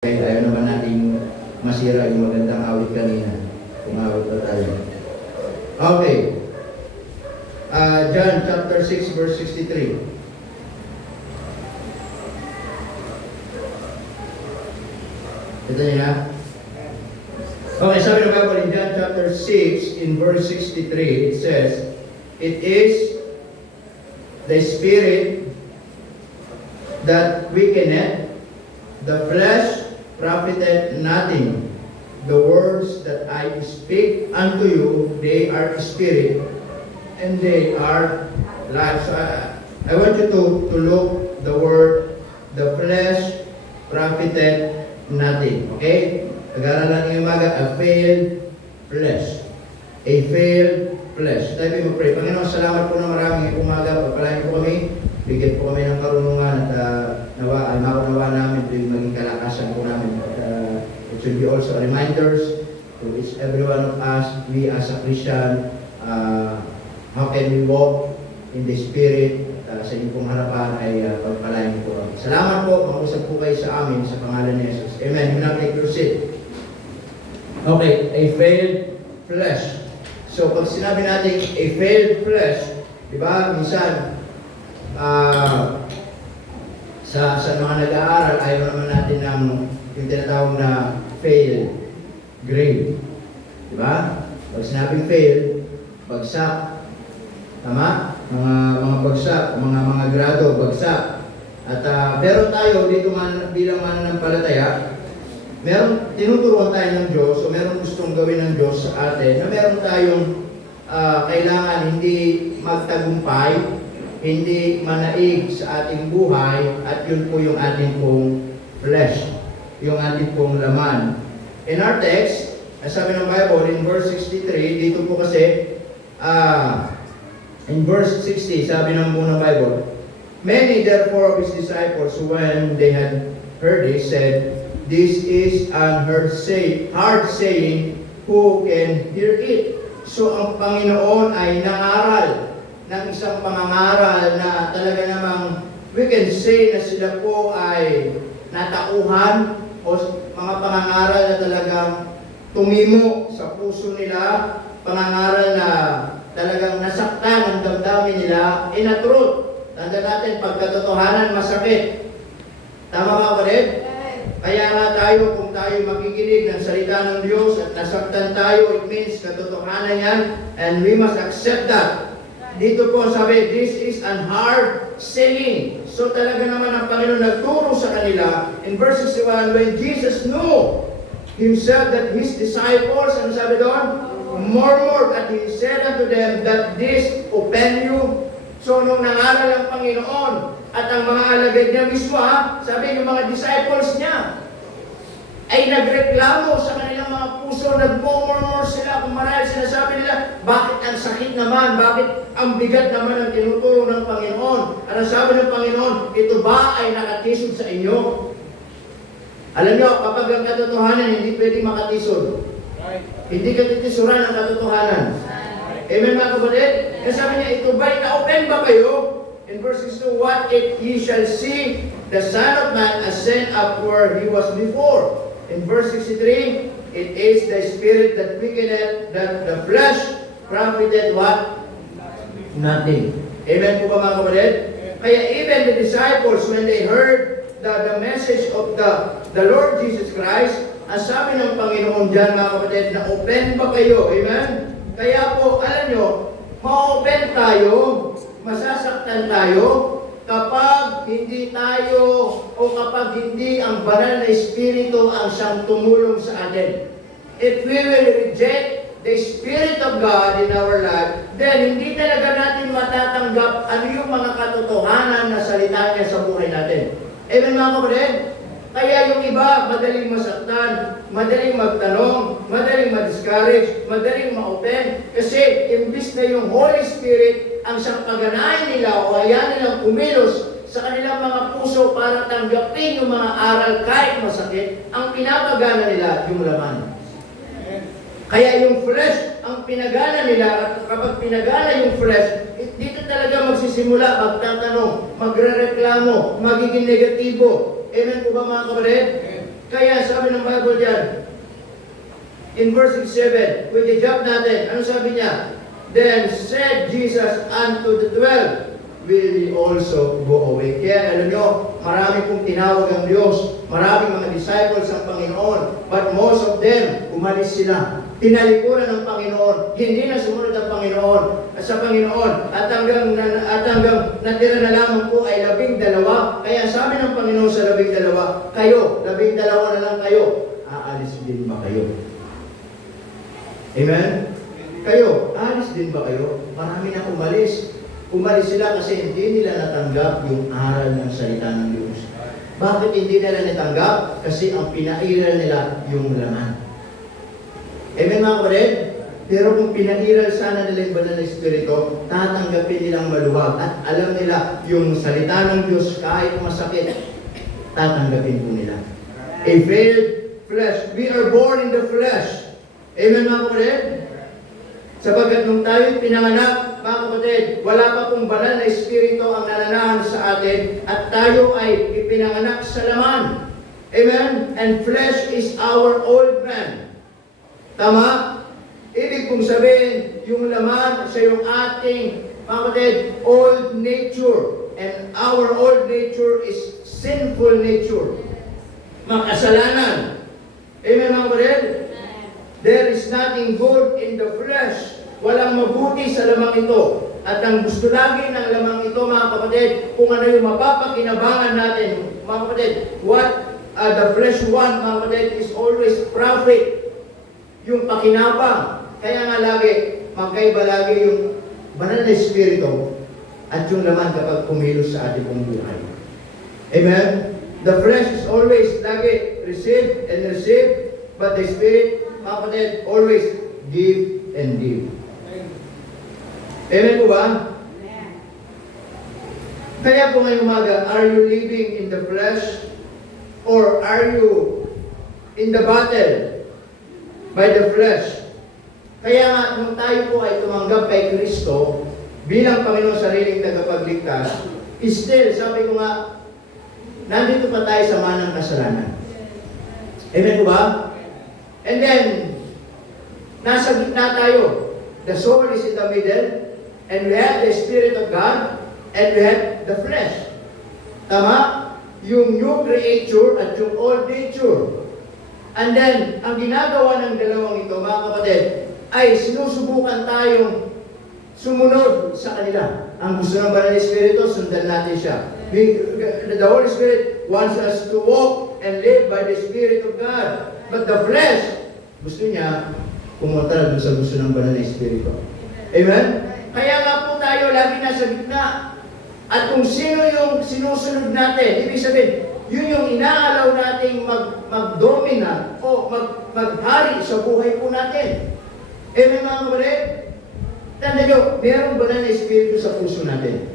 Kaya ayaw naman nating masira yung magandang awit kanina. Umawit pa tayo. Okay. John chapter 6 verse 63. Ito niyo na. Okay, sabi ng Bible in John chapter 6 in verse 63, it says, "It is the Spirit that quickeneth, the flesh profited nothing. The words that I speak unto you, they are spirit, and they are life." So I want you to look the word, the flesh profited nothing. Okay? Pag-aaral natin yung umaga, a failed flesh. A failed flesh. Tayo po mag-pray. Panginoon, salamat po na maraming umaga. Pagpalain po kami. Bigyan po kami ng karunungan at nawa namin ito yung maging kalakasan po namin. It should be also reminders to each every one of us, we as a Christian, how can we walk in the Spirit. Sa inyong pong harapan ay pagpalain po kami. Salamat po. Mag-usap po kayo sa amin sa pangalan ni Jesus. Amen. You now take your seat. Okay, a failed flesh. So, pag sinabi natin a failed flesh, di ba, minsan, sa mga nag-aaral, ayaw naman natin ng yung tinatawag na failed grade. Di ba? Pag sinabing failed, bagsak. Tama? Mga bagsak, mga grado, bagsak. At pero tayo, dito bilang mananampalataya, meron, tinuturuan tayo ng Diyos, o meron gustong gawin ng Diyos sa atin, na meron tayong kailangan hindi magtagumpay, hindi manaig sa ating buhay, at yun po yung ating pong flesh, yung ating pong laman. In our text, sabi ng Bible, in verse 63, dito po kasi, in verse 60, sabi ng munang Bible, "Many therefore of his disciples, when they had heard this, said, This is an hard saying, who can hear it?" So ang Panginoon ay nangaral ng isang pangangaral na talaga namang we can say na sila po ay natauhan o mga pangangaral na talagang tumimo sa puso nila, pangangaral na talagang nasaktan ang damdamin nila. In a truth, tanda natin, pagkatotohanan masakit. Tama ba, kapatid? Kaya nga tayo, kung tayo makikinig ng salita ng Diyos at nasaktan tayo, it means katotohanan yan, and we must accept that. Dito po sabi, this is an hard saying. So talaga naman ang Panginoon nagturo sa kanila. In verse 61, when Jesus knew himself that his disciples, ano sabi doon? Murmured, at he said unto them that this offend you. So nung nangaral ang Panginoon, at ang mga alagad niya mismo, sabi yung mga disciples niya, ay nagreklamo sa kanilang mga puso, nagmumurmur sila, kung marahil sinasabi nila, bakit ang sakit naman, bakit ang bigat naman ang tinuturo ng Panginoon? At ang sabi ng Panginoon, ito ba ay nakatisod sa inyo? Alam niyo, kapag ang katotohanan hindi pwedeng makatisod, hindi katitisuran ang katotohanan. Amen mga kapatid? Kasi sabi niya, ito ba'y na-open ba kayo? In verse 62, what if ye shall see the Son of Man ascend up where he was before? In verse 63, it is the Spirit that quickeneth, that the flesh profited what? Nothing. Amen po ba mga kapatid? Kaya even the disciples, when they heard the message of the Lord Jesus Christ, ang sabi ng Panginoon dyan mga kapatid, na open ba kayo? Amen? Kaya po, alam nyo, ma-open tayo, masasaktan tayo, kapag hindi tayo o kapag hindi ang banal na Espiritu ang siyang tumulong sa atin. If we will reject the Spirit of God in our life, then hindi talaga natin matatanggap ano yung mga katotohanan na salita niya sa buhay natin. Amen mga kapatid? Kaya yung iba, madaling masaktan, madaling magtanong, madaling ma-discourage, madaling ma-open. Kasi imbis na yung Holy Spirit ang siyang paganahin nila o hayaan nilang kumilos sa kanilang mga puso para tanggapin yung mga aral kahit masakit, ang pinapagana nila yung laman. Kaya yung flesh, ang pinagana nila, at kapag pinagana yung flesh, dito talaga magsisimula, magtatanong, magrereklamo, magiging negatibo. Amen po ba mga kapatid? Kaya sabi ng Bible diyan, in verse 7, with the job natin, ano sabi niya? Then said Jesus unto the 12, will ye also go away? Kaya alam nyo, marami pong tinawag ang Diyos, maraming mga disciples ang Panginoon, but most of them, umalis sila. Tinalikuran ng Panginoon, hindi na sumunod ang Panginoon sa Panginoon, at hanggang natira na lamang po ay 12. Kaya sabi ng Panginoon sa 12, kayo, 12 na lang kayo, aalis din ba kayo? Amen? Kayo, aalis din ba kayo? Marami na umalis. Umalis sila kasi hindi nila natanggap yung aral ng salita ng Diyos. Bakit hindi nila natanggap? Kasi ang pinairal nila yung laman. Amen mga kapatid? Pero kung pinairal sana nila yung banal na Espiritu, tatanggapin nilang maluwag at alam nila yung salita ng Diyos kahit masakit, tatanggapin po nila. A veiled flesh. We are born in the flesh. Amen mga kapatid? Sapagkat nung tayo'y pinanganak, mga kapatid, wala pa pong banal na Espiritu ang nananahan sa atin at tayo ay ipinanganak sa laman. Amen? And flesh is our old man. Tama? Ibig kong sabihin, yung laman sa yung ating, mga kapatid, old nature. And our old nature is sinful nature. Makasalanan. Amen mga kapatid? There is nothing good in the flesh. Walang mabuti sa lamang ito. At ang gusto lagi ng lamang ito, mga kapatid, kung ano yung mapapakinabangan natin, mga kapatid, what the flesh want, mga kapatid, is always profit. Yung pakinabang. Kaya nga lagi, magkaiba lagi yung banal na Espiritu at yung laman kapag kumilos sa ating pong buhay. Amen? The flesh is always lagi receive and receive, but the Spirit, mga kapatid, always give and give. Amen po ba? Amen. Kaya po ngayong umaga, are you living in the flesh or are you in the battle by the flesh? Kaya nga, nung tayo po ay tumanggap kay Kristo bilang Panginoon sariling tagapagligtas, still, sabi ko nga, nandito pa tayo sa manang kasalanan. Amen po ba? And then, nasa gitna tayo. The soul is in the middle, and we have the Spirit of God, and we have the flesh. Tama? Yung new creature at yung old nature. And then, ang ginagawa ng dalawang ito, mga kapatid, ay sinusubukan tayong sumunod sa kanila. Ang gusto ng Banal na Espiritu, sundan natin siya. The Holy Spirit wants us to walk and live by the Spirit of God. But the flesh, gusto niya pumunta doon sa gusto ng Banal na Espiritu. Amen? Kaya nga po tayo lagi nasa gitna. At kung sino yung sinusunod natin, ibig sabihin, yun yung inaalaw nating magdomina o maghari sa buhay po natin. Amen mga kapatid? Tanda nyo, mayroong banal na Espiritu sa puso natin.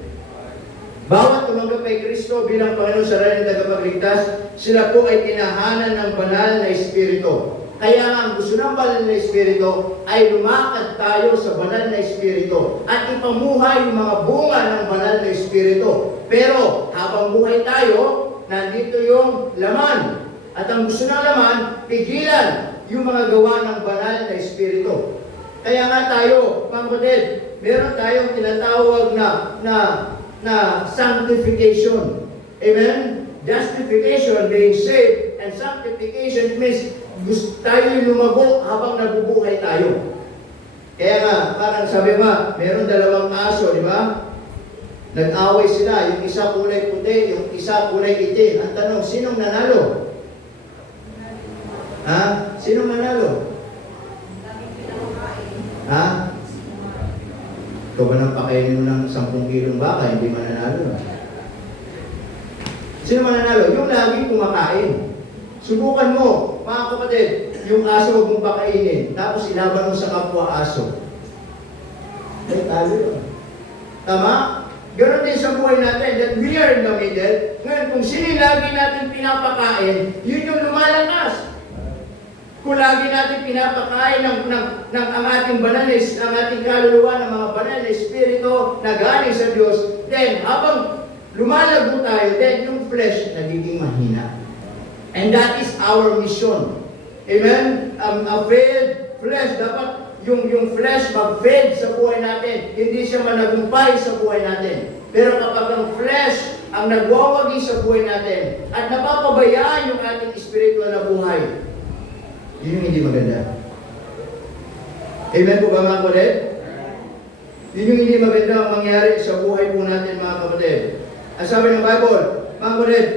Bawat tumanggap kay Kristo bilang Panginoon sariling tagapagligtas, sila po ay tinahanan ng banal na Espiritu. Kaya nga ang gusto ng banal na Espiritu ay lumakad tayo sa banal na Espiritu at ipamuhay yung mga bunga ng banal na Espiritu. Pero habang buhay tayo, nandito yung laman. At ang gusto ng laman, pigilan yung mga gawa ng banal na Espiritu. Kaya nga tayo, mga kapatid, meron tayong tinatawag na sanctification. Amen? Justification, being saved, and sanctification means gusto tayo lumago habang nabubuhay tayo. Kaya nga, parang sabi nga, meron dalawang aso, di ba? Nag-away sila, yung isa kulay puti, yung isa kulay itim. Ang tanong, sinong nanalo? Ha? Sinong nanalo? Ha? Ikaw ba nang pakainin mo ng 10 kilong baka, hindi mananalo? Sino mananalo? Yung lagi kumakain. Subukan mo, mga kapatid, yung aso huwag mong pakainin, tapos ilaban mo sa kapwa aso. Ay, talo yun. Tama? Ganon din sa buhay natin, that we are in the middle. Ngayon, kung sino lagi natin pinapakain, yun yung lumalakas. Kung lagi natin pinapakain ng ang ating banalis, ang ating kaluluwa ng mga banal na Espiritu na galing sa Diyos, then habang lumalago tayo, then yung flesh nagiging mahina. And that is our mission. Amen? A failed flesh, dapat yung flesh mag-fail sa buhay natin. Hindi siya managumpay sa buhay natin. Pero kapag ang flesh ang nagwawagi sa buhay natin at napapabayaan yung ating spiritual na buhay, yun yung hindi maganda. Amen po ba mga kapatid? Yun yung hindi maganda ang mangyari sa buhay po natin mga kapatid. Ang sabi ng Bible, mga kapatid,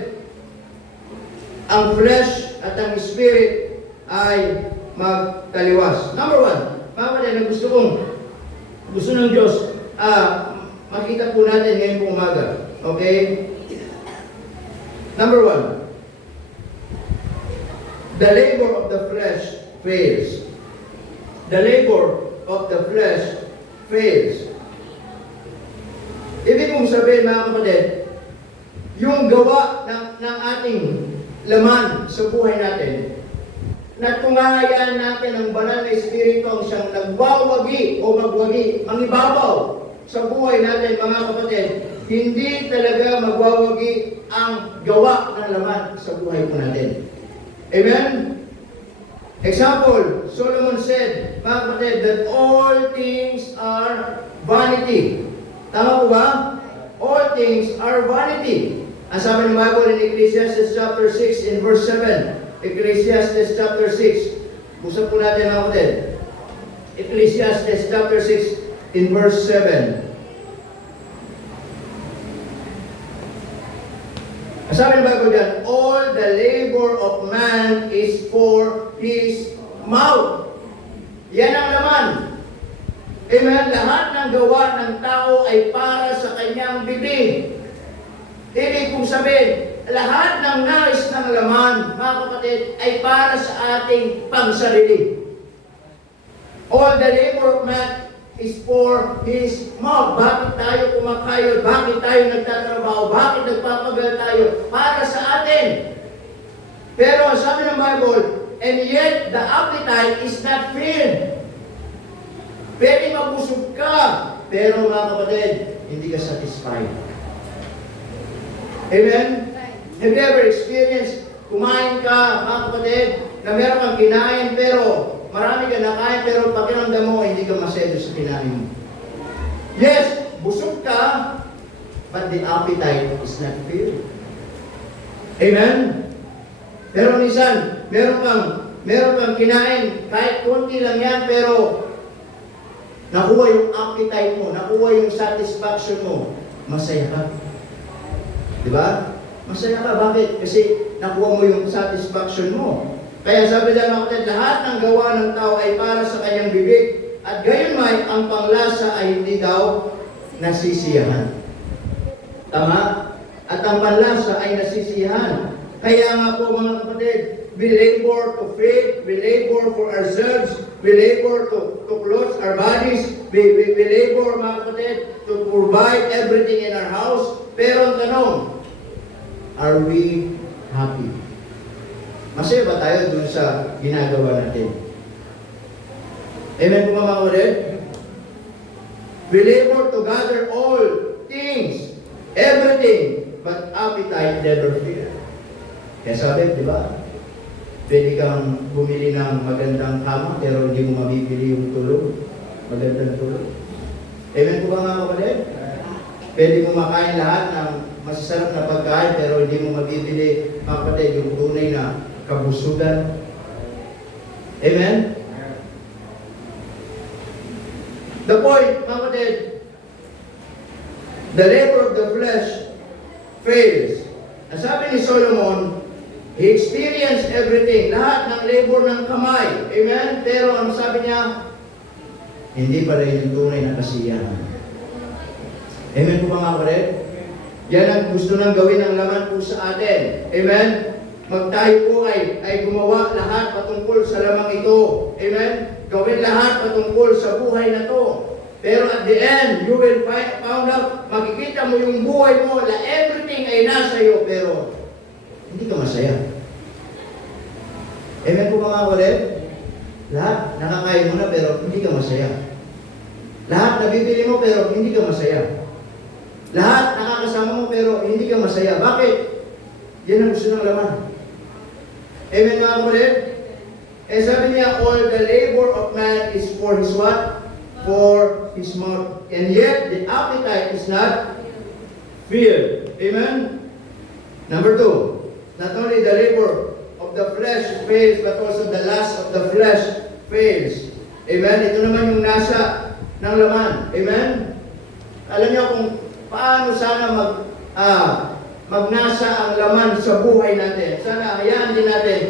ang flesh at ang spirit ay magkaliwas. Number one, mga kapatid, na gusto ng Diyos, makita po natin ngayon po umaga. Okay? Number one, the labor of the flesh fails. The labor of the flesh fails. Ibig kong sabihin mga kapatid, yung gawa ng ating laman sa buhay natin, na kung hahayaan natin ang banal na espiritu ang siyang nagwawagi o magwagi, mangibabaw sa buhay natin mga kapatid, hindi talaga magwawagi ang gawa ng laman sa buhay po natin. Amen? Example, Solomon said, mga kapatid, that all things are vanity. Tama po ba? All things are vanity. Ang sabi ng Bible in Ecclesiastes chapter 6 in verse 7. Ecclesiastes chapter 6. Busa po natin mga kapatid. Ecclesiastes chapter 6 in verse 7. Ang sabi ng Bible dyan, all the labor of man is for his mouth. Yan ang laman. Amen? Lahat ng gawa ng tao ay para sa kanyang bibig. Ibig kong sabihin, lahat ng nais ng laman, mga kapatid, ay para sa ating pangsarili. All the labor of man is for his mouth. Bakit tayo kumakayod? Bakit tayo nagtatrabaho? Bakit nagpapagal tayo? Para sa atin. Pero sabi ng Bible, and yet the appetite is not filled. Pwede mabusog ka, pero mga kapatid, hindi ka satisfied. Amen? Have you ever experienced, kumain ka, mga kapatid, na meron kang kinain, pero marami ka nakain, pero pakiramdam mo, hindi ka masaya sa kinain mo. Yes, busog ka, but the appetite is not filled. Amen? Pero minsan, meron kang kinain, kahit konti lang yan, pero nakuha yung appetite mo, nakuha yung satisfaction mo, masaya ka. Diba? Masaya ka. Bakit? Kasi nakuha mo yung satisfaction mo. Kaya sabi lang mga kapatid, lahat ng gawa ng tao ay para sa kanyang bibig, at gayon may ang panglasa ay hindi daw nasisiyahan. Tama? At ang panlasa ay nasisiyahan. Kaya nga po mga kapatid, we labor to feed, we labor for ourselves, we labor to clothe our bodies, we labor mga kapatid, to provide everything in our house. Pero ang tanong, are we happy? Masaya ba tayo dun sa ginagawa natin? Amen po mga kapatid? We labor to gather all things, everything, but appetite never fails. Kaya sabi, di ba? Pwede kang bumili ng magandang kama, pero hindi mo mabibili yung tulog. Magandang tulog. Amen po ba mga kapatid? Pwede mo makain lahat ng masasarap na pagkain, pero hindi mo mabibili, mga kapatid, yung tunay na kabusugan. Amen? The point, mga kapatid, the labor of the flesh fails. Ang sabi ni Solomon, he experienced everything, lahat ng labor ng kamay. Amen? Pero ang sabi niya, hindi pa rin yung tunay na kasiyahan. Amen po mga kapatid? Yan ang gusto nang gawin ng laman po sa atin. Amen? Magtayo po ay gumawa lahat patungkol sa lamang ito. Amen? Gawin lahat patungkol sa buhay na to. Pero at the end, you will found out, makikita mo yung buhay mo na everything ay nasa iyo, pero hindi ka masaya. Amen po mga kapatid? Lahat nakakain mo na pero hindi ka masaya. Lahat nabibili mo pero hindi ka masaya. Lahat nakakasama mo pero hindi ka masaya. Bakit? Yan ang gusto ng laman. Amen mga kapatid? Eh sabi niya, all the labor of man is for his what? For his mouth. And yet, the appetite is not filled. Amen? Number 2, not only the labor of the flesh fails, but also the lust of the flesh fails. Amen? Ito naman yung nasa ng laman. Amen? Alam niyo kung paano sana magnasa ang laman sa buhay natin. Sana hayaan din natin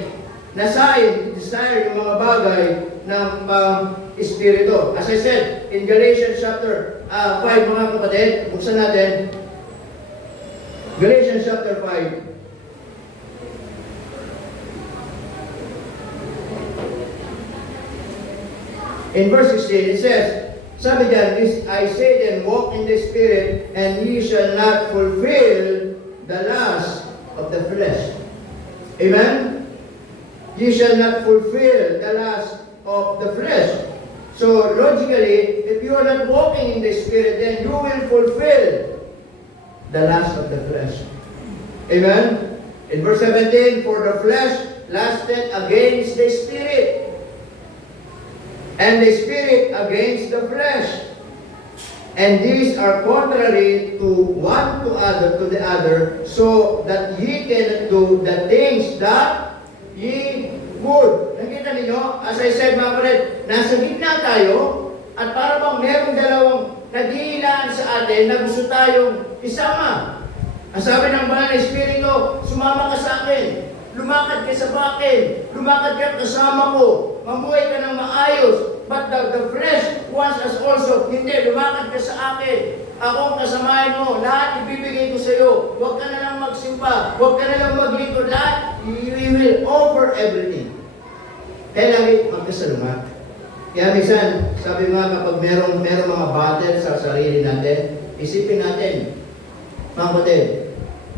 nasain, desire yung mga bagay ng Espiritu. As I said, in Galatians chapter 5, mga kapatid, buksan natin. Galatians chapter 5. In verse 16, it says, sabi dyan, this I say then, walk in the Spirit, and ye shall not fulfill the lust of the flesh. Amen? Ye shall not fulfill the lust of the flesh. So, logically, if you are not walking in the Spirit, then you will fulfill the lust of the flesh. Amen? In verse 17, for the flesh lusted against the Spirit, and the Spirit against the flesh. And these are contrary to one to the other, so that ye cannot do the things that ye would. Nakita ninyo, as I said mga kapatid, nasa gitna tayo, at para bang merong dalawang naghihilaan sa atin na gusto tayong isama. Ang sabi ng Banal na Espiritu, sumama ka sa akin, lumakad ka sa akin, lumakad ka kasama ko, mamuhay ka ng maayos. But the flesh wants us also, hindi, lumakad ka sa akin, akong kasamahin mo, lahat ibibigay ko sa iyo, huwag ka na lang magsimba, huwag ka na lang maglingkod, lahat, we will offer everything. Kaya lagi magkasalungat. Kaya minsan, sabi nga kapag merong mga battle sa sarili natin, isipin natin, mga kapatid,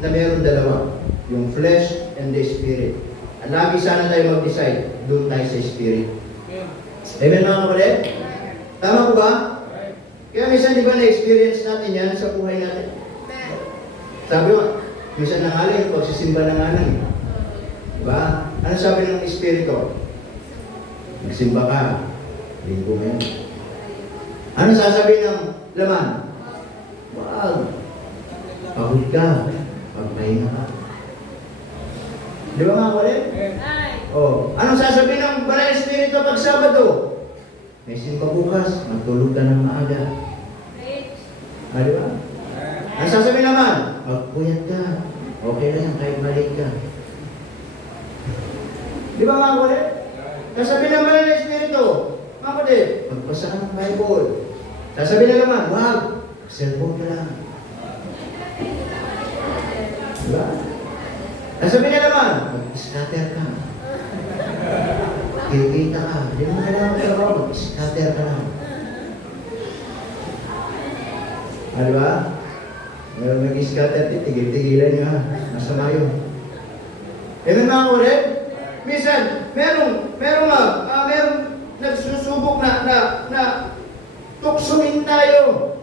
na meron dalawa, yung flesh and the spirit. At lagi sana tayo mag-decide, doon tayo sa spirit. Amen mga kapatid? Tama ko ba? Kaya minsan di ba na-experience natin yan sa buhay natin? Sabi mo, minsan nangalan yung pagsisimba ng alang. Diba? Ano sabi ng Espiritu? Nagsimba ka, linggo mo yan. Ano sasabihin ng laman? Wag. Pagod ka, pagpahinga ka. Di ba mga kapatid? Oh, anong sasabihin ng Banal na Espiritu pag Sabado? May simba bukas, matulog ka ng maaga. Di ba? Ang sasabihin naman, magpuyat ka. Okay na yan, kahit maliit ka. Di ba mga kapatid? Sasabihin ng Banal na Espiritu, mga kapatid, magpasa ka ng Bible. Sasabihin na naman, wag, cellphone ka lang. Di ba? Sasabihin na naman, mag-scatter ka. Kikita ka. Hindi mo kailangan trabaho, mag-scatter ka lang. Di ba? Meron mag-scatter, tigil-tigilan nyo ha. Masama yun. Amen mga kapatid? Minsan, merong nagsusubok na tuksuin tayo.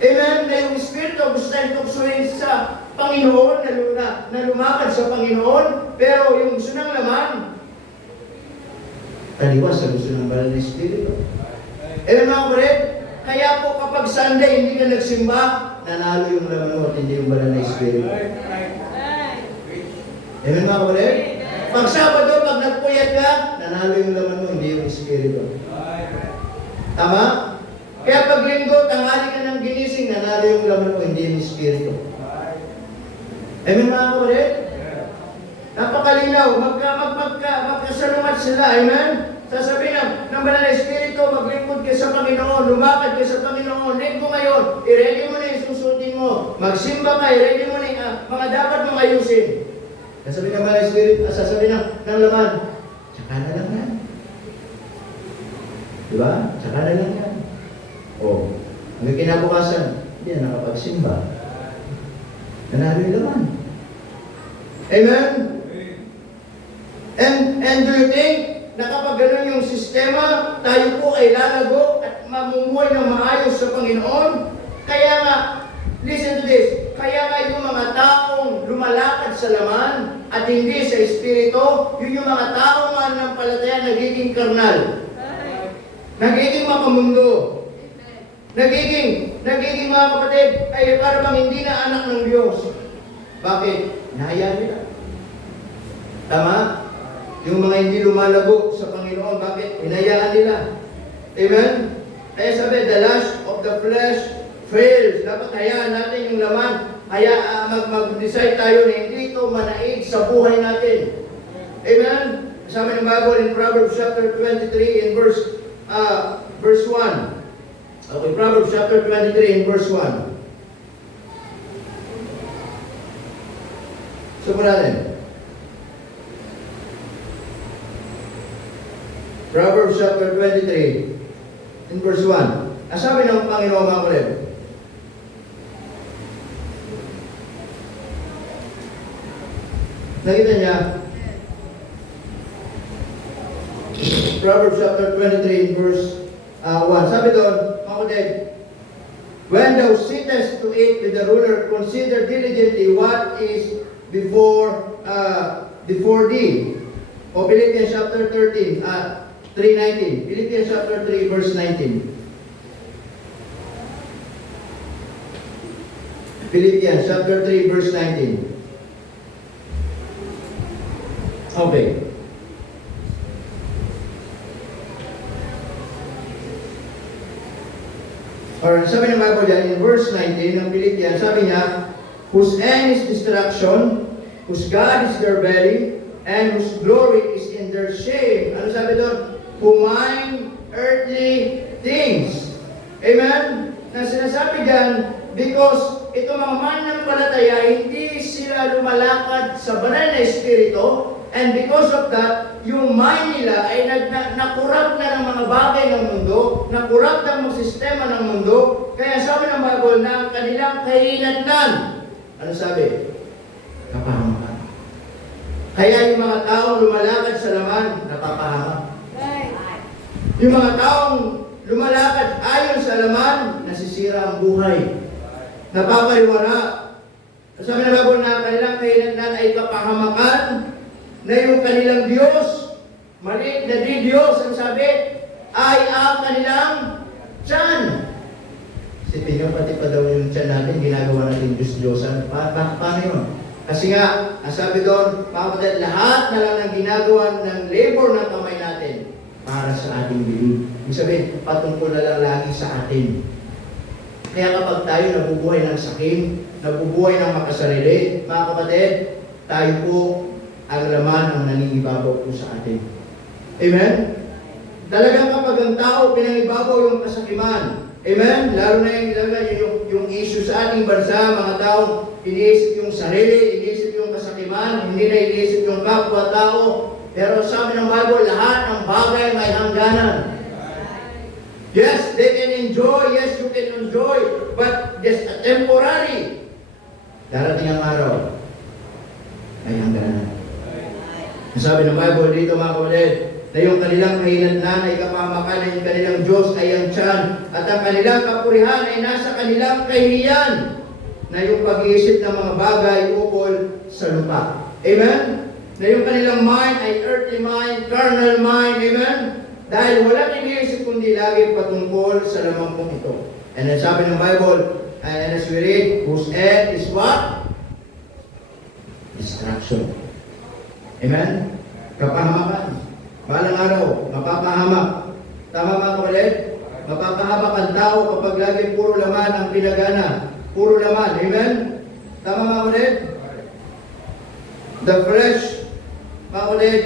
Amen? Na yung Espiritu gusto tayong tuksuin sa Panginoon, na lumakad sa Panginoon, pero yung gusto ng laman, taliwas sa gusto ng Banal na Espiritu. Amen mga kapatid? Kaya po kapag Sunday hindi ka nagsimba, nanalo yung laman mo at hindi yung Banal na Espiritu. Amen mga kapatid? Pag Sabado, pag nagpuyat ka, nanalo yung laman mo, hindi yung Espiritu. Tama? Kaya pag Linggo, tanghali ka ng ginising, nanalo yung laman mo, hindi yung Espiritu. Amen mga kapatid? Napakalinaw, magkasalungat sila, amen? Sasabihin ng Banal na Espiritu, maglingkod ka sa Panginoon, lumakad ka sa Panginoon, linggo ngayon, i-ready mo na yung susutin mo, magsimba ka, i-ready mo na yung mga dapat mong ayusin. Sasabihin ng Banal na Espiritu, sasabihin ng laman, tsaka na lang yan. Diba? Tsaka na lang yan. O, hanggang kinabukasan, hindi na nakapagsimba. Nanalo yung laman. Amen? And do you think na kapag ganun yung sistema, tayo po ay lalago at mamumuhay ng maayos sa Panginoon? Kaya nga, listen to this, kaya nga yung mga taong lumalakad sa laman, at hindi sa Espiritu, yun yung mga taong mananampalataya nagiging karnal. Nagiging makamundo. Nagiging mga kapatid, ay para bang hindi na anak ng Diyos. Bakit? Nahaya nila. Tama? Yung mga hindi lumalago sa Panginoon, bakit? Hinayaan nila. Amen? Kaya sabi, the lust of the flesh fails. Dapat hayaan natin yung laman. Mag-decide tayo na hindi ito manaig sa buhay natin. Amen? Sabi ng Bible in Proverbs chapter 23 in verse 1. Okay, Proverbs chapter 23 in verse 1. So, natin. Proverbs chapter 23 in verse 1. Sabi ng Panginoon mga kapatid, nakita niya, Proverbs chapter 23 in verse 1. Sabi doon, mga kapatid, when thou sittest to eat with the ruler, consider diligently what is before thee. O Philippians chapter 13, 3:19. Philippians chapter 3, verse 19. Philippians chapter 3, verse 19. Okay. Or sabi ng Bible dyan, in verse 19 ng Philippians, sabi niya, whose end is destruction, whose God is their belly, and whose glory is in their shame. Ano sabi doon? Who mind earthly things. Amen? Na sinasabi dyan, because ito mga mananampalataya, hindi sila lumalakad sa banal na espiritu, and because of that, yung mind nila ay nakurap na ng mga bagay ng mundo, nakurap ng mga sistema ng mundo, kaya sabi ng Bible na ang kanilang kahinatnan. Ano sabi? Kapahamakan. Kaya yung mga taong lumalakad sa laman, napapahamak. Yung mga taong lumalakad ayon sa laman, nasisira ang buhay. Napapaliwala. Sabi ng Bible na ang kanilang kahinatnan ay kapahamakan, na yung kanilang Diyos, maliit na di Diyos, ang sabi, ay ang kanilang tiyan. Isipin nyo, pati pa daw yung tiyan natin, ginagawa natin Diyos-Diyosan. Paano yun? Kasi nga, ang sabi doon, mga lahat na lang ang ginagawa ng labor ng kamay natin para sa ating belief. Ibig sabihin, patungkol na lang lagi sa atin. Kaya kapag tayo nabubuhay ng sakim, nabubuhay ng makasarili, mga kapatid, tayo po ang laman ang nangingibabaw po sa atin. Amen? Talagang kapag ang tao pinangibabaw yung kasakiman, amen? Lalo na yung issue sa ating bansa, mga tao, iniisip yung sarili, iniisip yung kasakiman, hindi na iniisip yung kapwa-tao. Pero sabi ng Bible, lahat ng bagay may hangganan. Yes, they can enjoy, yes, you can enjoy, but just temporary. Darating ang araw, ay hangganan. Sabi ng Bible dito mga kapatid, na yung kanilang kahinatnan ay kapahamakan, yung kanilang Diyos ay ang tiyan, at ang kanilang kapurihan ay nasa kanilang kahihiyan, na yung pag-iisip ng mga bagay ukol sa lupa. Amen? Na yung kanilang mind ay earthly mind, carnal mind, amen? Dahil walang iniisip kundi lagi patungkol sa lamang pong ito. And then sabi ng Bible, and as we read, whose end is what? Destruction. Amen? Kapahamakan. Balang araw, mapapahamak. Tama mga kapatid? Mapapahamak ang tao kapag lagi puro laman ang pinagana. Puro laman. Amen? Tama mga kapatid? The flesh, mga kapatid,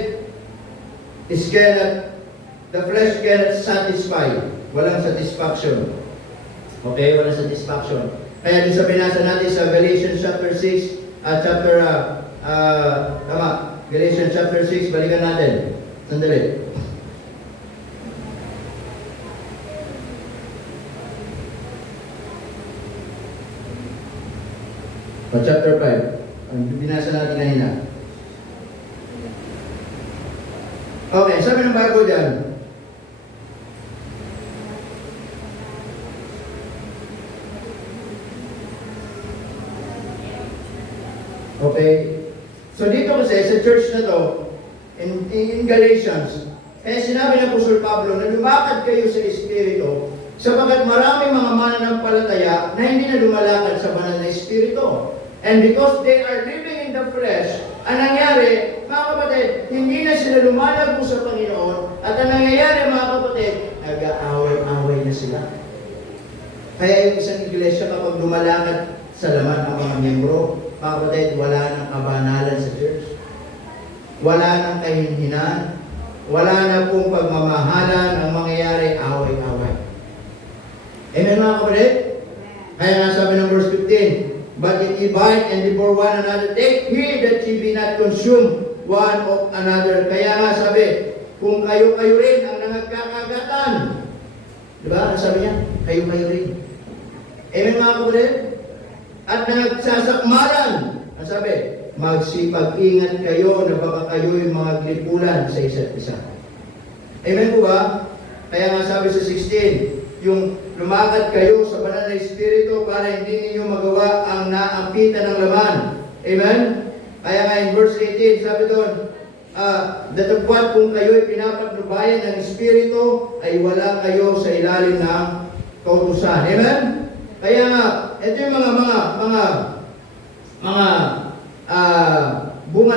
the flesh cannot satisfy. Walang satisfaction. Okay? Walang satisfaction. Kaya din sa binasa natin sa Galatians chapter 6, Galatians chapter 6, balikan natin. Sandali. Chapter 5. Ang binasa natin kanina. Okay, sabi ng Bible dyan. Okay. So dito kasi, kasi sa church na to, in Galatians, kaya sinabi ng Apostol Pablo na lumakad kayo sa Espiritu, sapagkat maraming mga mananampalataya na hindi na lumalakad sa banal na Espiritu. And because they are living in the flesh, ang nangyari, mga kapatid, hindi na sila lumalago sa Panginoon, at ang nangyayari, mga kapatid, nag-aaway-aaway na sila. Kaya yung isang iglesia kapag lumalakad sa laman ng mga miyembro, mga kapatid, wala nang kabanalan sa church. Wala nang kahinhinan. Wala na pong pagmamahalan, ang mangyayari, away-away. Amen, mga kapatid? Kaya nga sabi ng verse 15, but if ye bite and devour one another, take heed that ye be not consumed one of another. Kaya nga sabi, kung kayo-kayo rin ang nangagkakagatan, di ba? Ang sabi niya, kayo-kayo rin. Amen, mga kapatid? At nagsasakmalan, ang sabi, magsipag-ingat kayo na baka kayo'y mga glipulan sa isa't isa. Amen po ba? Kaya nga sabi sa 16, yung lumakad kayo sa banal na Espiritu para hindi ninyo magawa ang naampitan ng laman. Amen? Kaya nga in verse 18, sabi doon, datapwat kung kayo'y pinapatnubayan ng Espiritu, ay wala kayo sa ilalim ng kautusan. Amen? Kaya nga, ito yung mga bunga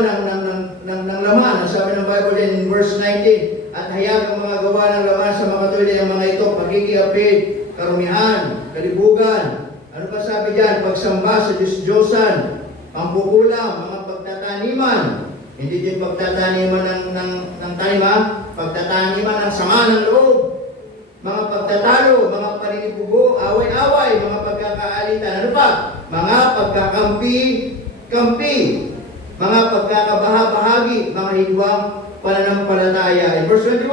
ng laman. Sabi ng Bible din in verse 19, at hayag ang mga gawa ng laman sa mga katulad ng mga ito, pagkikapit, karumihan, kalibugan. Ano pa sabi diyan? Pagsamba sa Diyos-Diyosan, pampukulam, mga pagtataniman. Hindi din pagtataniman ng tanim, pagtataniman ng sama ng loob. Mga pagtatalo, mga paninibugo, away-away, mga pagkakaalitan. Ano pa? Mga pagkakampi, mga pagkakabaha-bahagi, mga hidwang pananampalataya. In verse 21,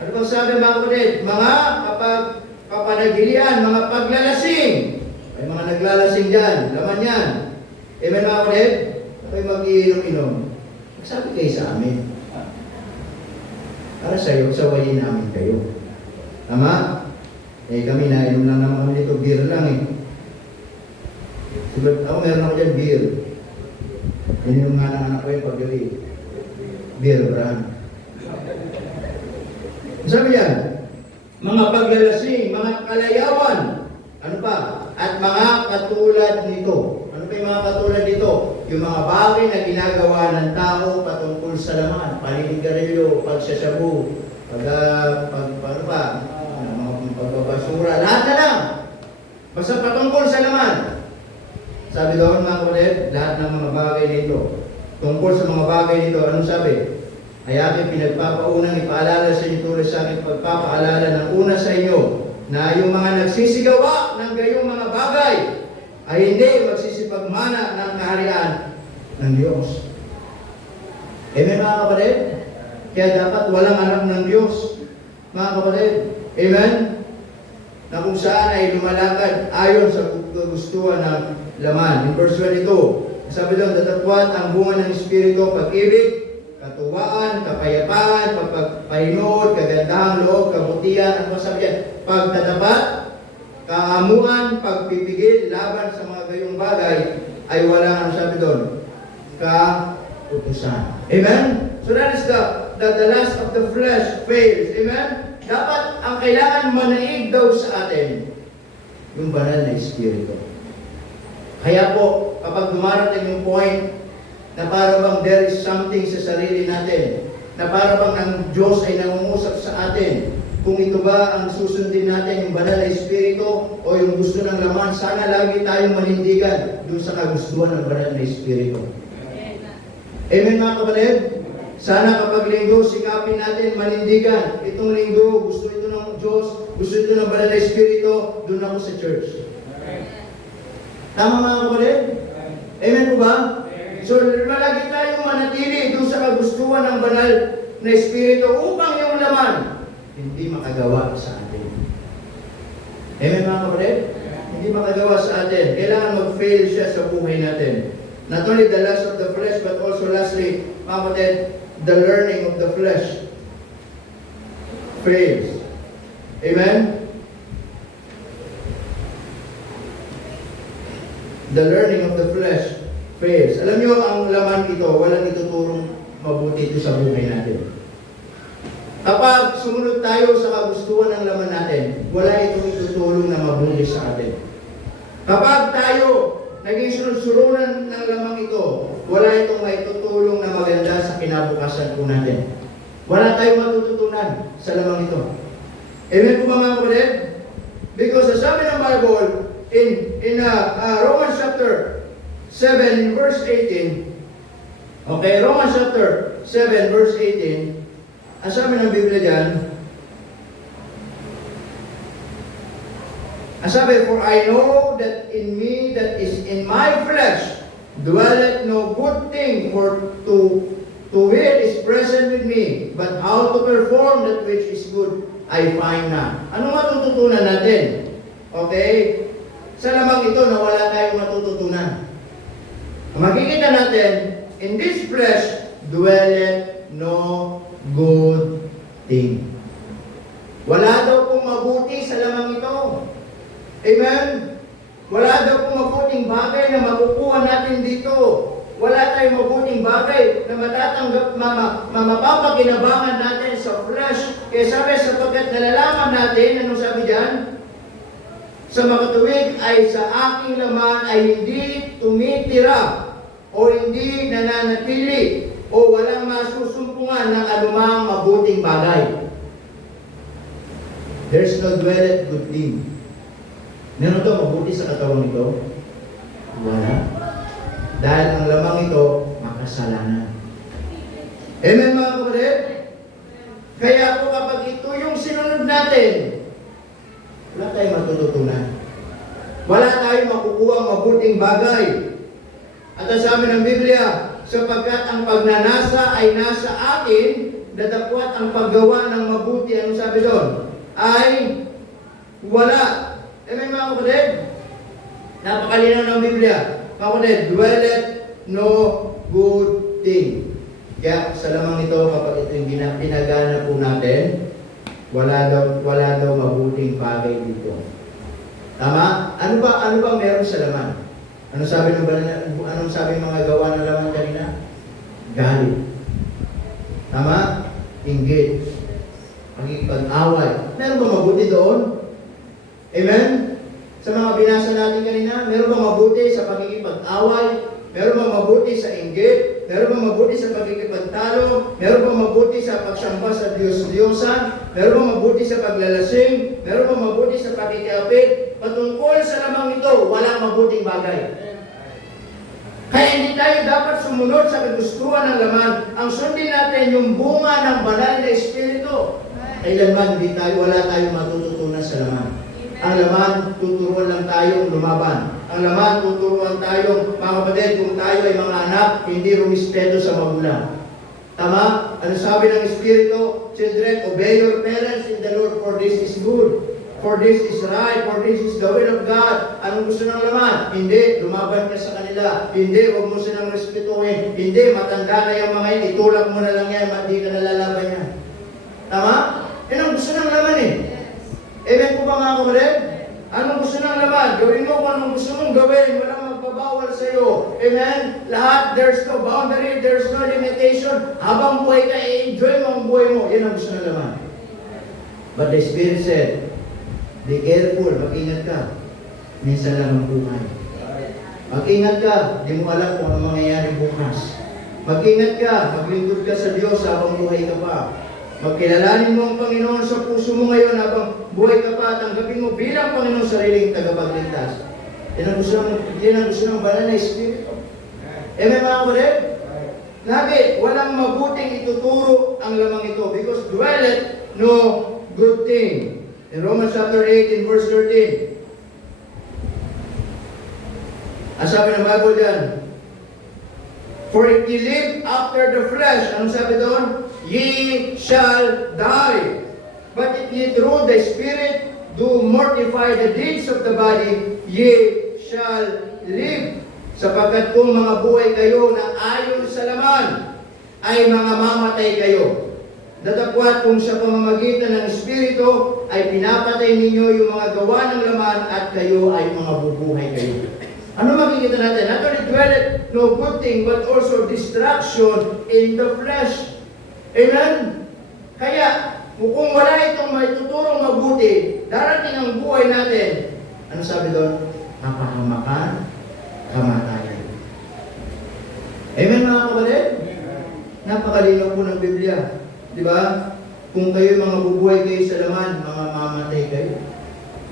ano bang sabi mga kapatid? Mga kapanagilian, mga paglalasing. May mga naglalasing dyan, laman yan. Amen mga kapatid? Ako'y mag-iinom-inom. Sabi kayo sa amin. Para sa'yo, sawayin namin kayo. Tama? Kami nainom lang naman kami dito, beer lang eh. Sabi, meron ako dyan, beer. Ininom nga ng anak ko yung paggabi. Beer brand. Sabi yan, mga paglalasing, mga kalayawan, ano pa? At mga katulad nito. Ano pa yung mga katulad nito? Yung mga bagay na ginagawa ng tao patungkol sa laman. Paninigarilyo, pagsasabu, pagbabasura, lahat na lang. Basta patungkol sa laman. Sabi doon mga kapatid, lahat ng mga bagay nito. Tungkol sa mga bagay nito, anong sabi? Ay aking pinagpapaunang ipaalala sa inyo tulad sa aking pagpapaalala ng una sa inyo na yung mga nagsisigawa ng gayong mga bagay ay hindi magsisipagmana ng kaharian ng Diyos. Amen mga kapatid? Kaya dapat walang anak ng Diyos, mga kapatid. Amen? Na kung saan ay lumalakad ayon sa kagustuhan ng laman. In verse 22, sabi doon, datapwat ang bunga ng Espiritu, pag-ibig, katuwaan, kapayapaan, pagpapahinood, kagandahang loob, kabutihan, ano sabi yan? Pagtatapat, kaamuan, pagpipigil, laban sa mga gayong bagay, ay walang, ano sabi doon? Kautusan. Amen? So that is the last of the flesh fails. Amen? Dapat ang kailangan manaig daw sa atin yung banal na Espiritu. Kaya po, kapag dumarating yung point na para bang there is something sa sarili natin, na para bang ang Diyos ay nangungusap sa atin, kung ito ba ang susundin natin, yung banal na Espiritu o yung gusto ng laman, sana lagi tayong manindigan doon sa kagustuhan ng banal na Espiritu. Amen mga kapatid? Sana kapag linggo, sikapin natin manindigan. Itong linggo, gusto ito ng Diyos, gusto ito ng banal na Espiritu, doon ako sa church. Tama mga kapatid? Amen po ba? So, malagi tayong manatili doon sa kagustuhan ng banal na Espiritu upang yung laman hindi makagawa sa atin. Amen mga kapatid? Hindi makagawa sa atin. Kailangan mag-fail siya sa buhay natin. Not only the lust of the flesh, but also lastly, mga kapatid, the learning of the flesh fails. Amen? The learning of the flesh fails. Alam niyo, ang laman ito, walang ituturong mabuti ito sa buhay natin. Kapag sumunod tayo sa kagustuhan ng laman natin, wala itong itutulong na mabuti sa atin. Kapag tayo naging sunod-surunan ng lamang ito, wala itong maitutulong na maganda sa kinabukasan po natin. Wala tayong matututunan sa lamang ito. Amen po mga kapatid? Because sabi ng Bible, in Romans chapter 7 verse 18, okay, Romans chapter 7 verse 18, ang sabi ng Biblia dyan, ang sabi, for I know that in me that is in my flesh dwelleth no good thing, for to will is present with me, but how to perform that which is good I find not. Ano matututunan natin? Okay? Sa lamang ito na wala tayong matututunan. Makikita natin, in this flesh dwelleth no good thing. Wala daw pong mabuti sa lamang ito. Amen? Wala daw pong mabuting bagay na makukuha natin dito. Wala tayong mabuting bagay na matatanggap, mapapakinabangan natin sa flesh. Kaya sabi, sapagkat nalalaman natin, anong sabi dyan? Sa makatuwid ay sa aking laman ay hindi tumitira o hindi nananatili o walang masusumpungan ng anumang mabuting bagay. There's no dwelleth good thing. Meron to mabuti sa katawan nito? Wala. Dahil ang lamang ito, makasalanan. Amen mga kapatid? Kaya po kapag ito yung sinunod natin, wala tayong matututunan. Wala tayong makukuha mabuting bagay. At ang sabi ng Biblia, sapagkat ang pagnanasa ay nasa akin, datapwat ang paggawa ng mabuti, anong sabi doon? Ay wala. Amen mga kapatid? Napakalinaw ng Biblia. Mga kapatid, dwelleth no good thing. Kaya sa lamang ito, kapag ito yung pinagana po natin, wala daw mabuting bagay dito. Tama? Ano ba meron sa laman? Anong sabi mga gawa ng laman kanina? Galit. Tama? Inggit. Pag-away. Meron ba mabuti doon? Amen? Sa mga binasa natin kanina, meron ba mabuti sa pagkikipag-away? Meron ba mabuti sa inggit? Meron ba mabuti sa pagkikipagtalo? Meron ba mabuti sa pagsamba sa Diyos-Diyosan? Meron ba mabuti sa paglalasing? Meron ba mabuti sa pakikiapit? Patungkol sa lamang ito, walang mabuting bagay. Kaya hindi tayo dapat sumunod sa kagustuhan ng laman. Ang sundin natin yung bunga ng banal na Espiritu. Kailanman wala tayong matututunan sa laman. Ang laman, tuturuan lang tayong lumaban. Ang laman, tuturuan tayong, mga kapatid, kung tayo ay mga anak, hindi rumispeto sa magulang. Tama? Ano sabi ng Espiritu? Children, obey your parents in the Lord, for this is good. For this is right, for this is the will of God. Anong gusto ng laman? Hindi, lumaban ka sa kanila. Hindi, huwag mo silang respetuhin. Hindi, matanda na yung mga yun, itulak mo na lang yan, hindi ka nalalaban yan. Tama? Yan ang gusto ng laman eh. Amen po ba mga kapatid? Anong gusto ng laman? Gawin mo kung anong gusto mong gawin. Walang magpabawal sa iyo. Amen? Lahat, there's no boundary, there's no limitation. Habang buhay ka, enjoy mo ang buhay mo. Yan ang gusto ng laman. But the Spirit said, be careful, mag-ingat ka. Minsan lang ang buhay. Mag-ingat ka, di mo alam kung ano mangyayari bukas. Mag-ingat ka, maglingkod ka sa Diyos habang buhay ka pa. Magkilalanin mo ang Panginoon sa puso mo ngayon habang buhay ka pa. Tanggapin mo bilang Panginoon sariling tagapagligtas. Yan ang gusto ng banal na Espiritu. Amen mga kapatid? Lagi, walang mabuting ituturo ang lamang ito because dwelleth no good thing. In Romans chapter 8, in verse 13. Ang sabi ng Bible dyan, for if ye live after the flesh, anong sabi doon? Ye shall die. But if ye through the Spirit do mortify the deeds of the body, ye shall live. Sapagkat kung mga buhay kayo na ayon sa laman, ay mga mamatay kayo. Datapwat kung sa pamamagitan ng Espiritu ay pinapatay ninyo yung mga gawa ng laman at kayo ay mga bubuhay kayo. Ano makikita natin? Not only dwelleth no good thing, but also destruction in the flesh. Amen? Kaya, kung wala itong may tuturong mabuti, darating ang buhay natin. Ano sabi doon? Kapahamakan, kamatayan. Amen mga kapatid? Napakalinaw po ng Biblia. Di ba? Kung kayo mga bubuhay kayo sa laman, mga mamatay kayo.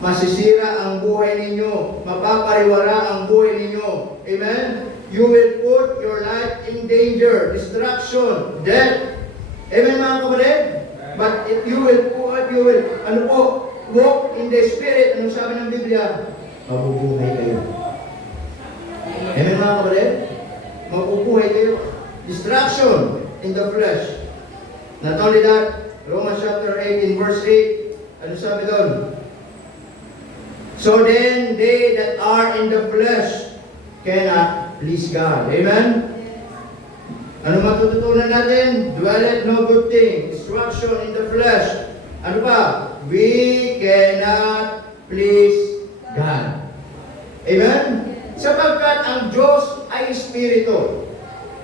Masisira ang buhay ninyo. Mapapariwara ang buhay ninyo. Amen? You will put your life in danger, destruction, death. Amen mga kapatid? But if you will, walk in the Spirit, ano sabi ng Biblia? Mabubuhay kayo. Amen mga kapatid? Mabubuhay kayo. Destruction in the flesh. Not only that, Romans chapter 18 verse 8, ano sabi doon? So then, they that are in the flesh cannot please God. Amen? Ano matututunan natin? Dwelleth no good thing, destruction in the flesh. Ano pa? We cannot please God. Amen? Sapagkat ang Diyos ay Espiritu.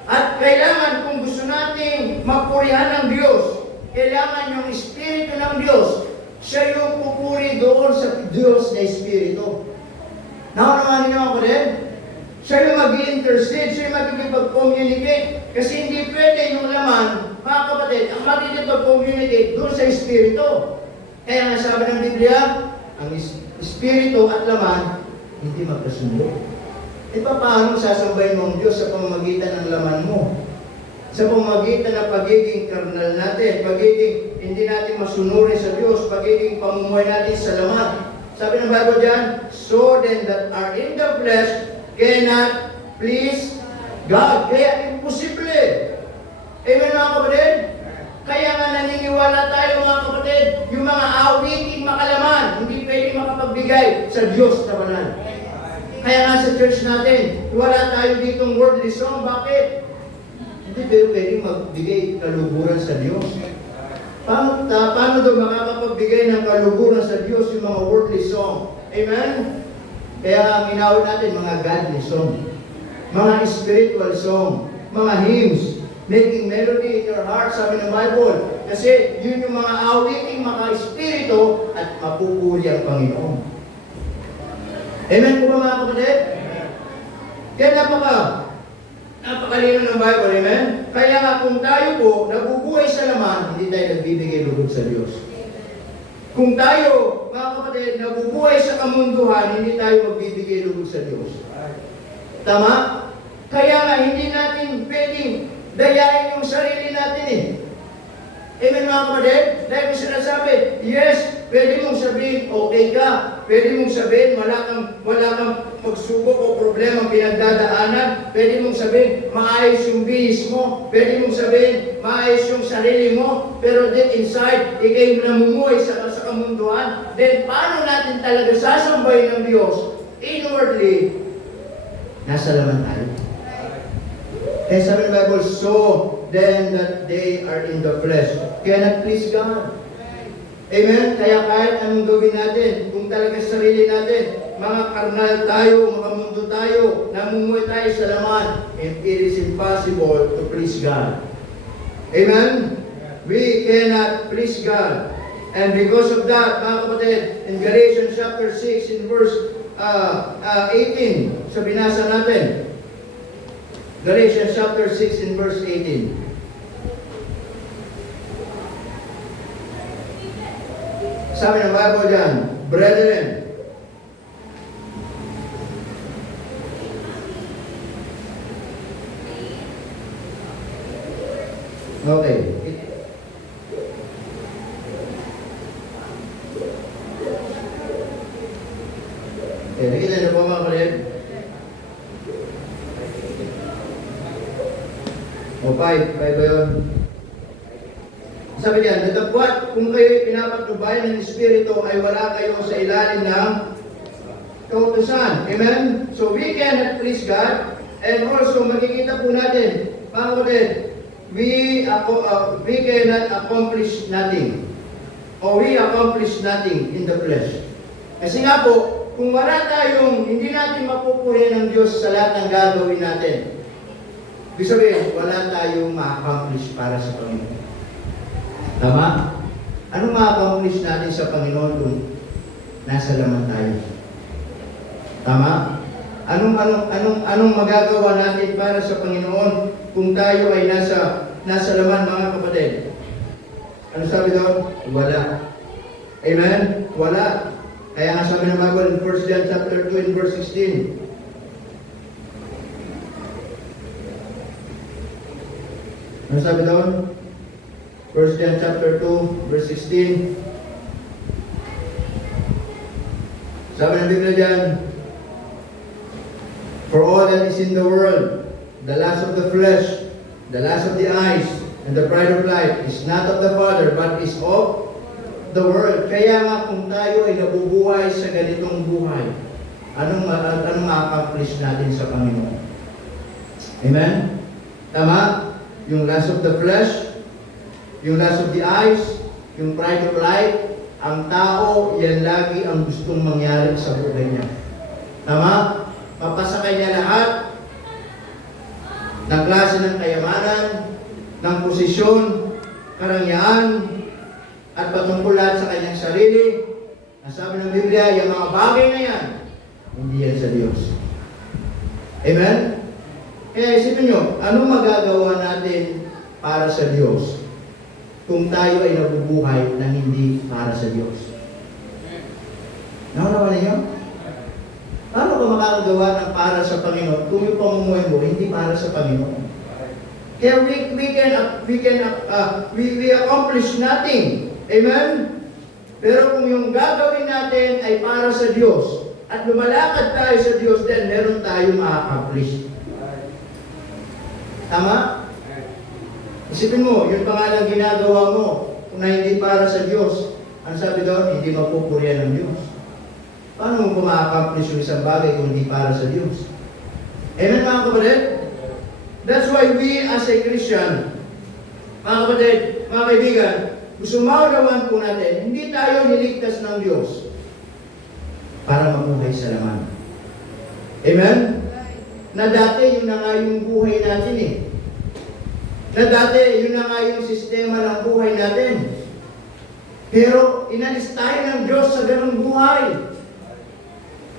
At kailangan kung gusto nating mapurihan ng Diyos, kailangan yung Espiritu ng Diyos, siya yung pupuri doon sa Diyos na Espiritu. Nakunaman niyo ako din? Siya yung mag-i-intercede, siya yung mag-i-communicate. Kasi hindi pwede yung laman, mga kapatid, ang mag-i-communicate doon sa Espiritu. Kaya nga sabi ng Biblia, ang Espiritu at laman, hindi magkasundo. E paano sasambahin mo ang Diyos sa pamamagitan ng laman mo? Sa pamamagitan ng pagiging karnal natin, pagiging hindi natin masunurin sa Diyos, pagiging pamumuhay natin sa laman. Sabi ng Bible dyan, so then that are in the flesh cannot please God. Kaya imposible. Amen mga kapatid? Kaya nga naniniwala tayo mga kapatid, yung mga awiting makalaman, hindi pwede makapagbigay sa Diyos na banal. Kaya nga sa church natin, wala tayo ditong worldly song. Bakit? Hindi pwede magbigay kaluburan sa Diyos. Paano daw makakapagbigay ng kaluburan sa Diyos yung mga worldly song? Amen? Kaya ang inawit natin, mga godly song, mga spiritual song, mga hymns, making melody in your heart, sabi ng Bible. Kasi yun yung mga awiting maka-espiritu at mapupuri ang Panginoon. Amen po ba mga kapatid? Kaya napakalino ng Bible, amen? Kaya nga kung tayo po nabubuhay sa laman, hindi tayo nagbibigay lugod sa Diyos. Kung tayo, mga kapatid, nabubuhay sa kamunduhan, hindi tayo magbibigay lugod sa Diyos. Tama? Kaya nga hindi natin pwedeng dayain yung sarili natin eh. Amen mga kapatid? Dahil may sinasabi, yes, pwede mong sabihin, okay ka. Pwede mong sabihin, wala kang pagsubok o problema pinagdadaanan. Pwede mong sabihin, maayos yung bihis mo. Pwede mong sabihin, maayos yung sarili mo. Pero deep inside, ikay namumuhay sa kamunduhan. Then, paano natin talaga sasambahin ng Diyos? Inwardly, nasa laman tayo. Kaya sabi ng Bible, so then that they are in the flesh cannot please God. Amen? Kaya kahit anong gawin natin, kung talaga sarili natin, mga karnal tayo, mga mundo tayo, namumuhay tayo sa laman, and it is impossible to please God. Amen? We cannot please God. And because of that, mga kapatid, in Galatians chapter 6, in verse 18, sa binasa natin, Galatians chapter 6 in verse 18. Sabi ng Bible dyan, brethren, okay. Nakita niyo po mga kapatid? O 5 ba yun? Sabi niyan, natagpuan kung kayo pinapatnubayan ng Espiritu ay wala kayo sa ilalim ng kautusan. Amen? So we cannot please God, and also makikita po natin, mga kapatid, we cannot accomplish nothing. Or we accomplish nothing in the flesh. Kasi nga po, kung hindi natin mapupuri ng Diyos sa lahat ng gagawin natin, ibig sabihin, wala tayong ma-accomplish para sa Panginoon. Tama? Anong ma-accomplish natin sa Panginoon kung nasa laman tayo? Tama? Anong magagawa natin para sa Panginoon kung tayo ay nasa laman, mga kapatid? Ano sabi doon? Wala. Amen? Wala. Kaya nga sabi ng Bible in 1 John chapter 2 and verse 16. Ano sabi doon? 1 John chapter 2 verse 16. Sabi ng Biblia dyan, for all that is in the world, the lust of the flesh, the lust of the eyes, and the pride of life is not of the Father, but is of the world. Kaya nga kung tayo ay nabubuhay sa ganitong buhay, anong ma-accomplish natin sa Panginoon? Amen? Tama? Yung lust of the flesh, yung lust of the eyes, yung pride of life, ang tao, yan lagi ang gustong mangyari sa buhay niya. Tama? Papasakay niya lahat ng klase ng kayamanan, ng posisyon, karangyaan, at patungkol lahat sa kanyang sarili. Nasabi ng Biblia, yung mga bagay na yan, hindi yan sa Diyos. Amen? Kaya isipin nyo, anong magagawa natin para sa Diyos kung tayo ay nabubuhay na hindi para sa Diyos? Nakunawa ninyo? Paano ka makakagawa ng para sa Panginoon kung yung pamumuhay mo hindi para sa Panginoon? Kaya we accomplish nothing. Amen? Pero kung yung gagawin natin ay para sa Diyos at lumalakad tayo sa Diyos, then meron tayo ma-accomplish. Tama? Isipin mo, yung pangalang ginagawa mo, kung na hindi para sa Diyos, ang sabi doon, hindi mapupurihan ng Diyos. Paano mo ma-accomplish yung isang bagay kung hindi para sa Diyos? Amen, mga kapatid? That's why we as a Christian, mga kapatid, mga kaibigan, gusto maunawaan po natin, hindi tayo niligtas ng Diyos para mabuhay sa laman. Amen? Na dati, yun na nga yung buhay natin eh. Na dati, yun na nga yung sistema ng buhay natin. Pero, inalis tayo ng Diyos sa ganung buhay.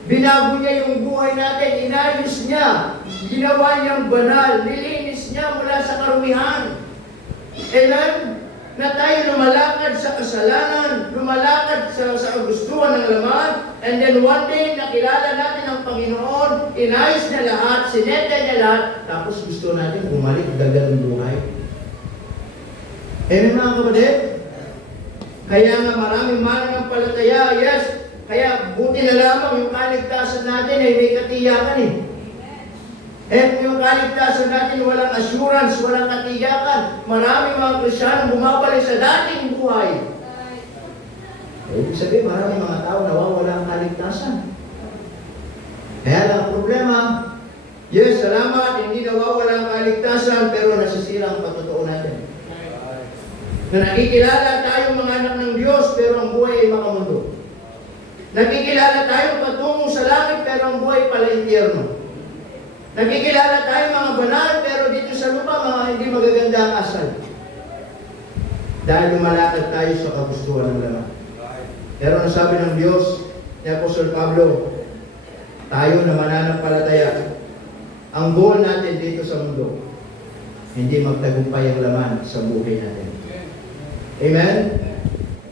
Binago niya yung buhay natin, inayos niya, ginawa niyang banal, nilinis niya mula sa karumihan. Amen? Na tayo lumalakad sa kasalanan, lumalakad sa kagustuhan ng laman, and then one day, nakilala natin ang Panginoon, inayos niya lahat, sineta niya lahat, tapos gusto natin bumalik dagal ng buhay. Amen, mga kapatid? Kaya nga maraming mananampalataya, yes, kaya buti na lamang yung kaligtasan natin ay may katiyakan eh. Kung yung kaligtasan natin walang assurance, walang katiyakan, maraming mga Kristiyanong bumabalik sa dating buhay. Ibig sabihin, maraming mga tao nawawala ang kaligtasan. Kaya lang problema, yes, salamat, hindi nawawala ang kaligtasan, pero nasisira ang pagtotoo natin. Na nakikilala tayong mga anak ng Diyos, pero ang buhay ay makamundo. Nakikilala tayong patungo sa langit, pero ang buhay pala impyerno. Nakikilala tayo mga banal, pero dito sa lupa, mga hindi magaganda ang asal. Dahil lumalakad tayo sa kagustuhan ng laman. Pero nasabi ng Diyos, ni Apostol Pablo, tayo na mananampalataya, ang goal natin dito sa mundo, hindi magtagumpay ang laman sa buhay natin. Amen?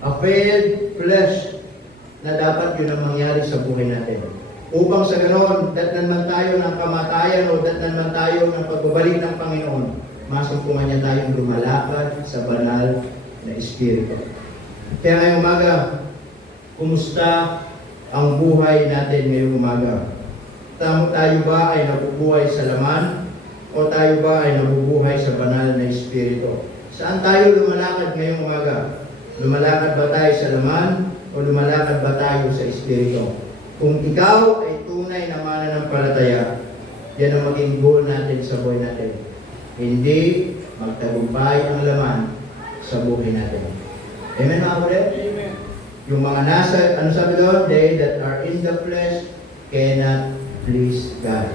A failed flesh na dapat yun ang mangyari sa buhay natin. Upang sa ganoon, datnan man tayo ng kamatayan o datnan man tayo ng pagbabalik ng Panginoon, masumpungan niya tayong lumalakad sa banal na Espiritu. Kaya ngayong umaga, kumusta ang buhay natin ngayong umaga? Tayo ba ay nabubuhay sa laman o tayo ba ay nabubuhay sa banal na Espiritu? Saan tayo lumalakad ngayong umaga? Lumalakad ba tayo sa laman o lumalakad ba tayo sa Espiritu? Kung ikaw ay tunay na mananampalataya, yan ang maging goal natin sa buhay natin. Hindi magtagumpay ang laman sa buhay natin. Amen, mga kapatid? Amen. Yung mga nasa, ano sabi doon? They that are in the flesh cannot please God.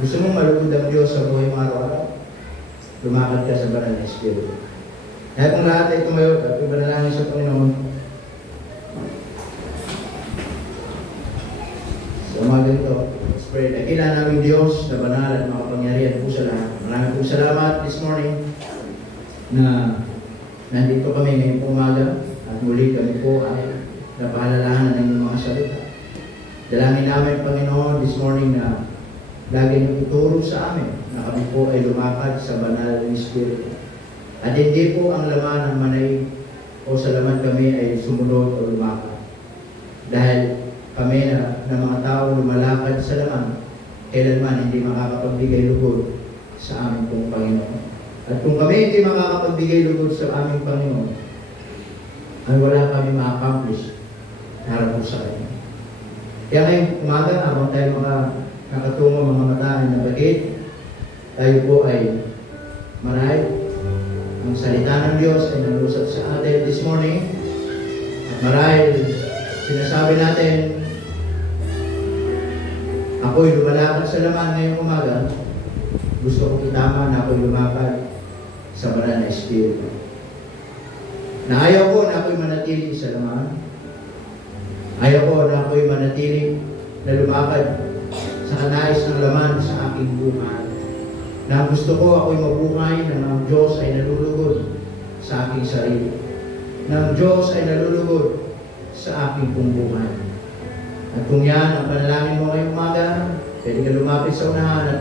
Gusto mong malugod ang Diyos sa buhay mo araw-araw? Lumakad ka sa banal na Espiritu. Kaya kung lahat ay tumayo at ibanalangin sa Panginoon, sa mga ganito, let's pray. Dakila namin Diyos na banal at makapangyarihan po sa lahat. Maraming po salamat this morning na nandito kami ngayong umaga at muli kami po ay napaalalahanan ng inyong mga salita. Dalangin namin, Panginoon, this morning na lagi niyong ituro sa amin na kami po ay lumakad sa banal na Espiritu. At hindi po ang laman ng manay o sa laman kami ay sumunod o lumakad. Dahil kami na mga tao lumalakad sa laman, kailanman hindi makakapagbigay lugod sa aming pong Panginoon. At kung kami hindi makakapagbigay lugod sa aming Panginoon, ay wala kami ma-accomplish harap po sa Kanya. Kaya ngayong umaga, habang tayo mga nakatungo mga mataan na bagit, tayo po ay maray. Ang salita ng Diyos ay nalusat sa atin this morning. At marahil sinasabi natin, ako'y lumalakad sa laman ngayong umaga, gusto kong itama na ako'y lumakad sa banal na Espiritu. Na ayaw ko na ako'y manatili sa laman. Ayaw ko na ako'y manatili na lumakad sa kanais ng laman sa aking buhay. Na gusto ko ako'y mabuhay na ang Diyos ay nalulugod sa aking sarili. Na ang Diyos ay nalulugod sa aking buhay. At kung yan ang panalangin mo ngayong umaga, pwede ka lumapit sa unahan at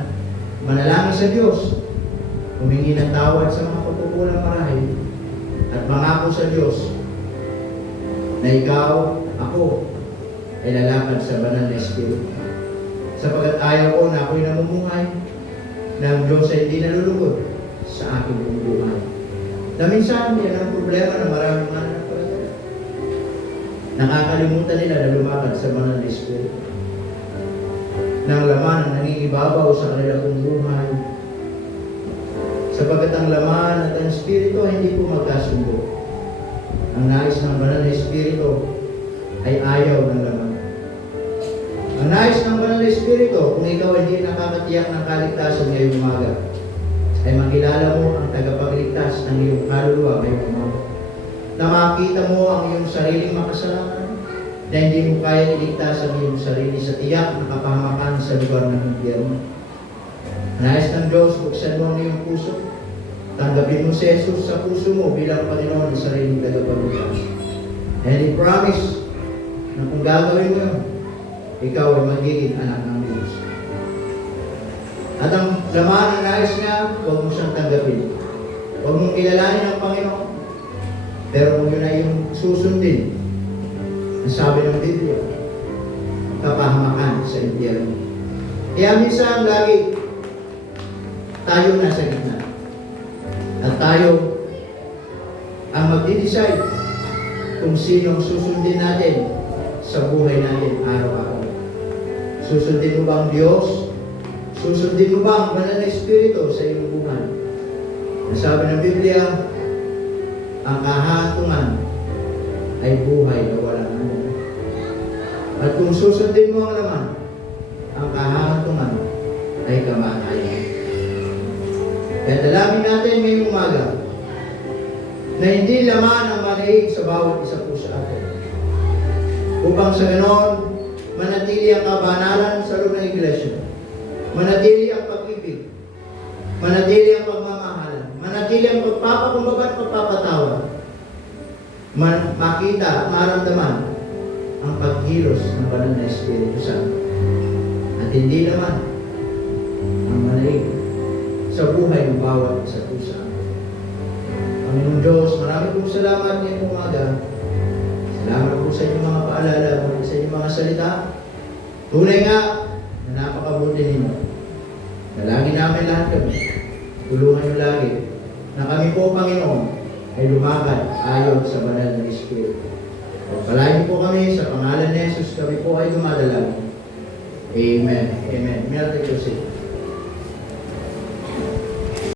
manalangin sa Diyos. Humingi ng tawad sa mga pagkukulang marahil at mangako sa Diyos na ikaw, ako, ay lalakad sa banal na Espiritu. Sapagkat ayaw ko na ako'y namumuhay na ang Diyos ay hindi nalulugod sa aking buhay. Na minsan, yan ang problema ng maraming mga nagpapalagay. Nakakalimutan nila na lumakad sa banal na Espiritu. Nang laman ang nangingibabaw sa kanilang buhay. Sapagkat ang laman at ang Espiritu ay hindi po magkasundo. Ang nais ng banal na Espiritu ay ayaw ng laman. Ang nais ng banal na Espiritu, kung ikaw hindi nakakatiyak ng kaligtasan ngayong umaga, ay makilala mo ang tagapagligtas ng iyong kaluluwa ngayong umaga. Na makita mo ang iyong sariling makasalanan, na hindi mo kaya iligtas ang iyong sarili sa tiyak na kapahamakan sa lugar ng impyerno. Nais ng Diyos, buksan mo ang iyong puso, tanggapin mo si Jesus sa puso mo bilang Panginoon ng sariling tagapagligtas. And He promise na kung gagawin mo yun, ikaw ay magiging anak ng Diyos. At ang laman ng nais niya, huwag mo siyang tanggapin. Huwag mong kilalanin ang Panginoon. Pero kung yun ay yung susundin, ang sabi ng Biblia, kapahamakan sa impyerno. Kaya minsan lagi tayo nasa gitna. At tayo ang magdi-decide kung sino ang susundin natin sa buhay natin araw-araw. Susundin mo ba ang Diyos? Susundin mo ba ang banal na Espiritu sa iyong buhay? Nasabi ng Biblia, ang kahantungan ay buhay na walang hanggan. At kung susundin mo ang laman, ang kahantungan ay kamatayan. Kaya dalangin natin ngayong umaga na hindi laman ang manaig sa bawat isa po sa atin. Upang sa ganon, manatili ang kabanalan sa loob ng iglesia. Manatili ang pag-ibig. Manatili ang pagmamahalan. Manatili ang pagpapakumbaba at pagpapatawa. Makita at maramdaman ang pagkilos ng banal na Espiritu Santo. At hindi naman ang manaig sa buhay ng bawat isa po sa atin. Panginoon Diyos, marami pong salamat ngayong umaga. Salamat po sa inyong mga paalala, sa inyong mga salita. Tunay nga na napakabuti ninyo. Dalangin namin lahat kami. Tulungan niyo lagi na kami po, Panginoon, ay lumakad ayon sa banal na Espiritu. Palayin po kami sa pangalan ni Jesus, kami po ay dumadalangin. Amen. Amen. May natin